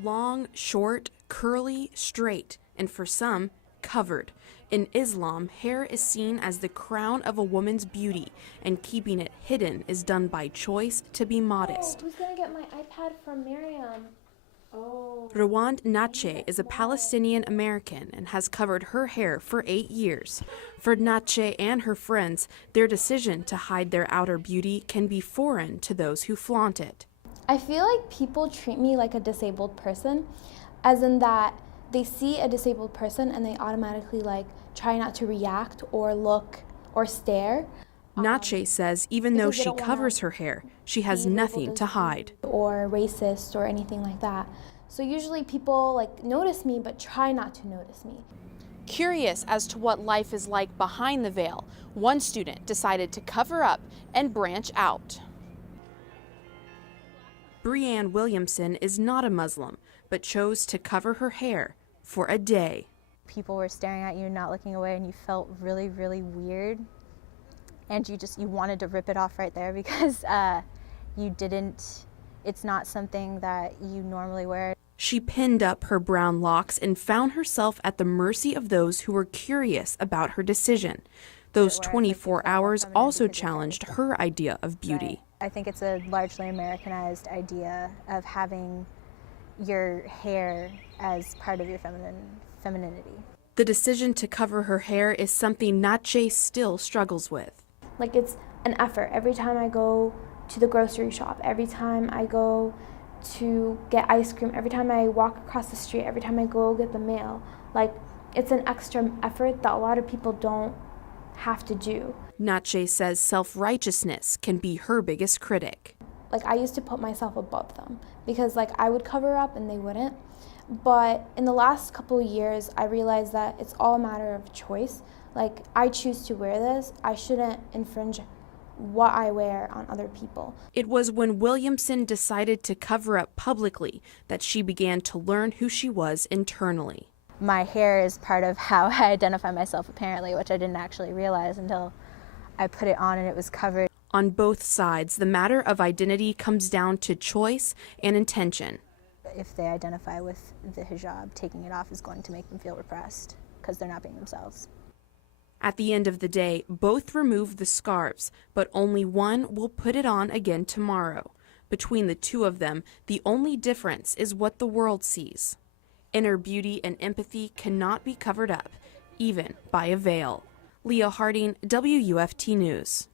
Long, short, curly, straight, and for some, covered. In Islam, hair is seen as the crown of a woman's beauty, and keeping it hidden is done by choice to be modest. Oh, who's gonna get my iPad from Miriam? Oh. Rwand Nache is a Palestinian American and has covered her hair for 8 years. For Nache and her friends, their decision to hide their outer beauty can be foreign to those who flaunt it. I feel like people treat me like a disabled person, as in that they see a disabled person and they automatically try not to react or look or stare. Nache says even though she covers her hair, she has nothing to hide. Or racist or anything like that. So usually people notice me but try not to notice me. Curious as to what life is like behind the veil, one student decided to cover up and branch out. Brianne Williamson is not a Muslim, but chose to cover her hair for a day. People were staring at you, not looking away, and you felt really, really weird. And you wanted to rip it off right there because it's not something that you normally wear. She pinned up her brown locks and found herself at the mercy of those who were curious about her decision. Those 24 hours also challenged her idea of beauty. I think it's a largely Americanized idea of having your hair as part of your femininity. The decision to cover her hair is something Nache still struggles with. It's an effort. Every time I go to the grocery shop, every time I go to get ice cream, every time I walk across the street, every time I go get the mail, it's an extra effort that a lot of people don't have to do. Nache says self-righteousness can be her biggest critic. I used to put myself above them because I would cover up and they wouldn't. But in the last couple of years, I realized that it's all a matter of choice. I choose to wear this. I shouldn't infringe what I wear on other people. It was when Williamson decided to cover up publicly that she began to learn who she was internally. My hair is part of how I identify myself, apparently, which I didn't actually realize until I put it on and it was covered. On both sides, the matter of identity comes down to choice and intention. If they identify with the hijab, taking it off is going to make them feel repressed because they're not being themselves. At the end of the day, both remove the scarves, but only one will put it on again tomorrow. Between the two of them, the only difference is what the world sees. Inner beauty and empathy cannot be covered up, even by a veil. Leah Harding, WUFT News.